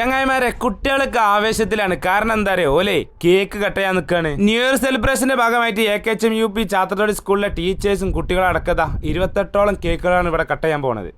ചങ്ങായിമാരെ കുട്ടികളൊക്കെ ആവേശത്തിലാണ്. കാരണം എന്താ അറിയോ, ഓലെ കേക്ക് കട്ട് ചെയ്യാൻ നിൽക്കാണ്. ന്യൂ ഇയർ സെലിബ്രേഷന്റെ ഭാഗമായിട്ട് AKHM UP ചാത്തത്തോടി സ്കൂളിലെ ടീച്ചേഴ്സും കുട്ടികളും അടക്കതാ 28ഓളം കേക്കുകളാണ് ഇവിടെ കട്ട് ചെയ്യാൻ പോണത്.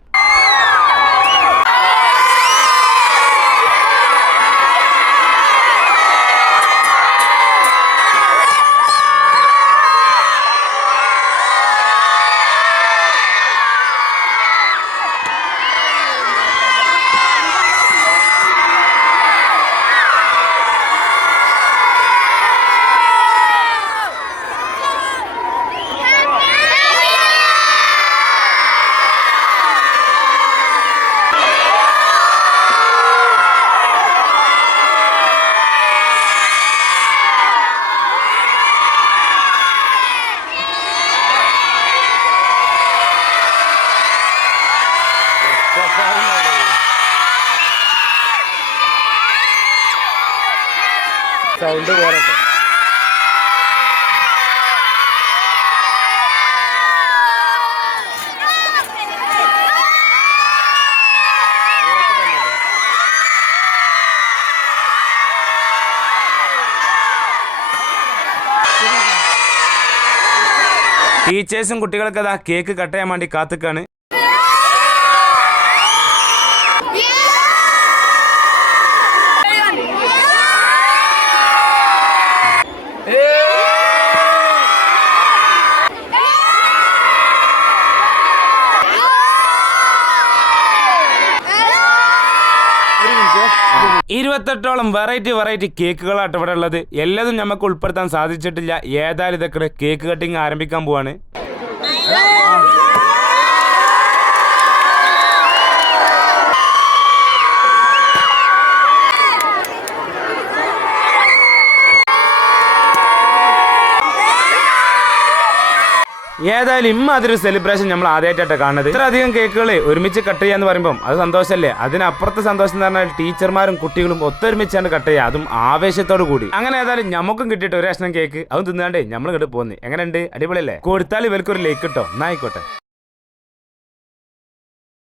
സൗണ്ട് പോരട്ടെ. ടീച്ചേഴ്സും കുട്ടികളൊക്കെ അതാ കേക്ക് കട്ട് ചെയ്യാൻ വേണ്ടി കാത്തുക്കാണ്. ഇരുപത്തെട്ടോളം വെറൈറ്റി കേക്കുകളാണ് ഇവിടെ ഉള്ളത്. എല്ലാതും നമുക്ക് ഉൾപ്പെടുത്താൻ സാധിച്ചിട്ടില്ല. ഏതായാലും ഇതൊക്കെ കേക്ക് കട്ടിങ് ആരംഭിക്കാൻ പോവാണ്. ഏതായാലും ഇമ്മാതിരി സെലിബ്രേഷൻ നമ്മൾ ആദ്യമായിട്ടാണ് കാണുന്നത്. ഇത്രയധികം കേക്കുകൾ ഒരുമിച്ച് കട്ട് ചെയ്യാന്ന് പറയുമ്പോൾ അത് സന്തോഷമല്ലേ. അതിനപ്പുറത്തെ സന്തോഷം എന്ന് പറഞ്ഞാൽ ടീച്ചർമാരും കുട്ടികളും ഒത്തൊരുമിച്ചാണ് കട്ട് ചെയ്യുക, അതും ആവേശത്തോടു കൂടി. അങ്ങനെ ഏതായാലും നമുക്കും കിട്ടിയിട്ട് ഒരു കഷ്ണം കേക്ക് അതും തിന്നാണ്ടേ നമ്മൾ ഇങ്ങോട്ട് പോകുന്നത്. എങ്ങനെയുണ്ട്? അടിപൊളിയല്ലേ? കൊടുത്താൽ ഇവർക്കൊരു ലൈക്ക് കിട്ടോ. എന്നായിക്കോട്ടെ.